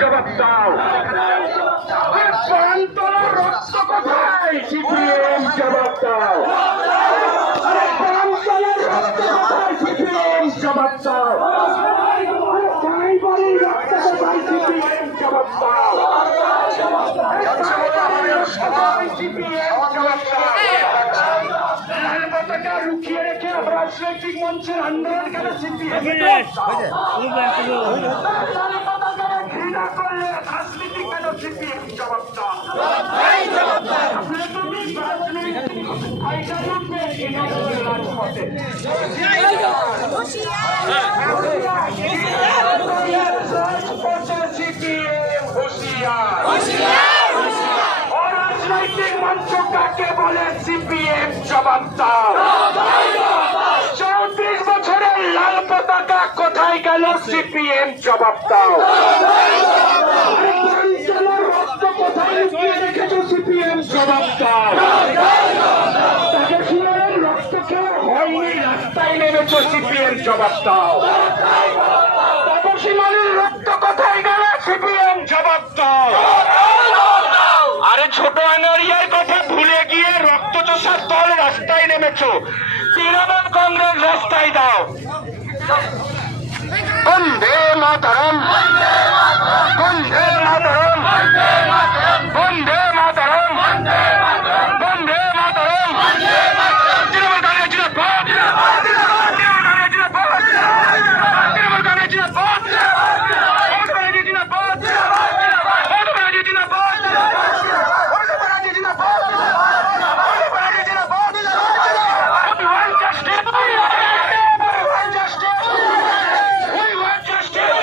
জবাব দাও। প্রান্তরের রক্ত কোথায়? সিপিএম জবাব দাও। প্রান্তরের রক্ত কোথায়? সিপিএম জবাব দাও। ড্রাইভারের রক্ত কোথায়? সিপিএম জবাব দাও। সিপিএম জবাব দাও। লাল পতাকা লুকিয়ে রেখে রাজনৈতিক মঞ্চের আন্দোলন কেন? সিপিএম ঘৃণা করলে রাজনীতি কেন? সিপিএম জবাব দাও। অরাজনৈতিক মঞ্চ কাকে বলে? সিপিএম জবাব দাও। 34 বছরের লাল পতাকা কোথায় গেল? সিপিএম জবাব দাও। রক্ত কোথায় লুকিয়ে রেখেছো? সিপিএম জবাব দাও। রক্ত খেয়ে হয়নি রাস্তায় নেমেছো? সিপিএম জবাব দাও। তপসীমালির রক্ত কোথায় গেল? সিপিএম জবাব দাও। আরে ছোট আনোয়ারিয়ার কথা ভুলে গিয়ে রক্ত চোষার দল রাস্তায় নেমেছো। তৃণমূল কংগ্রেস রাস্তায় দাও। বন্দে মাতরম, বন্দে মাতরম, বন্দে মাতরম, বন্দে মাতরম। তৃণমূল কংগ্রেস জিন্দাবাদ, তৃণমূল কংগ্রেস জিন্দাবাদ, তৃণমূল কংগ্রেস জিন্দাবাদ, মমতা ব্যানার্জি জিন্দাবাদ, মমতা ব্যানার্জি জিন্দাবাদ, মমতা ব্যানার্জি জিন্দাবাদ, মমতা ব্যানার্জি জিন্দাবাদ। We want justice, we want justice, we want justice.